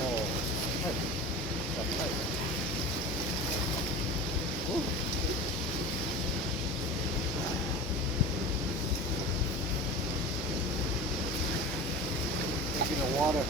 Oh, tight. That's tight. Ooh. Taking the water.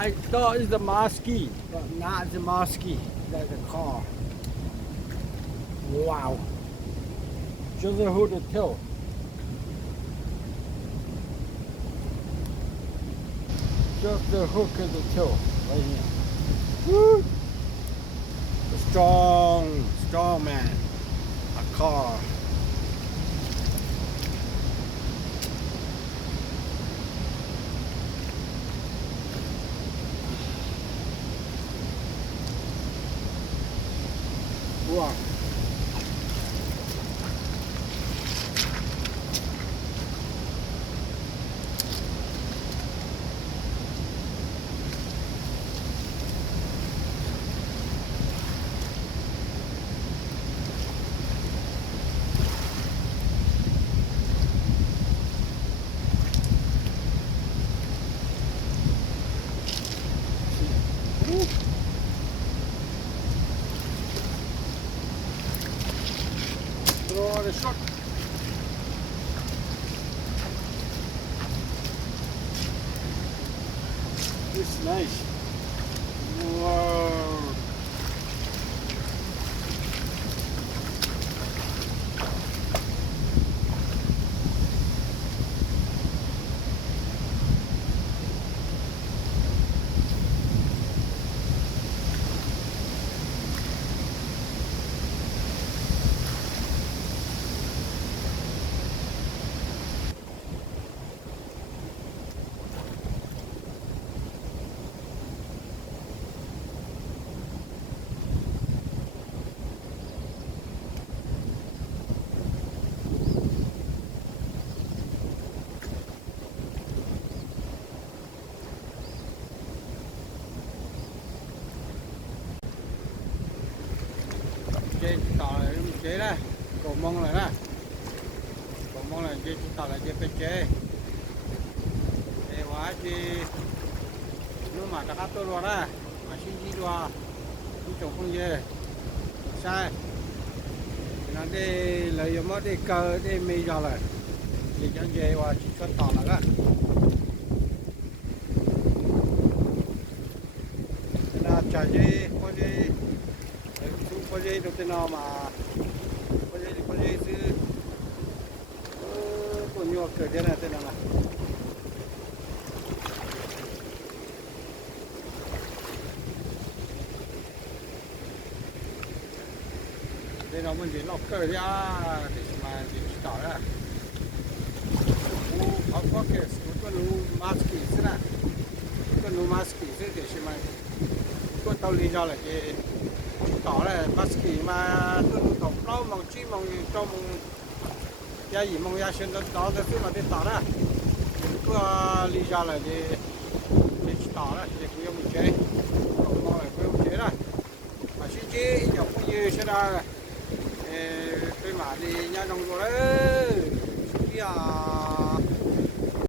I thought it's the Muskie, but not the Muskie. That's the car. Wow. Just a hood of tail. Just the hook of the tail right here. Woo! A strong man. A car. Wow. Throw the shot. It's nice. Wow. Chế tỏ lại đúng chế đó, cổ mông lại đó, cổ mông lại chế tỏ lại chế phải chế, chế hóa chế, nhưng mà các tôi rồi đó, mà xin gì rồi, cũng trồng không dễ, sai, nó đi lấy giống đi cờ đi mì rồi lại, thì cho chế hóa chỉ cho tỏ lại đó, là trả chế có dây đầu tiên nào mà có dây chứ còn nhiều cửa thế này tên nào này đây nó mình chỉ lọc cửa ra để mà chỉ tỏ ra có cái con nú mask thế này con nú mask thế để mà con tàu đi ra là cái tỏ là Muskie mà tôi tổng đó mong chi mong cho mong gia gì mong gia sinh đó cái thứ mà đi tỏ đó tôi lý do là để tỏ đó để quý ông chế còn là quý ông chế đó mà xin chi nhỏ cũng như sẽ ra cái mà đi nhà nông rồi đấy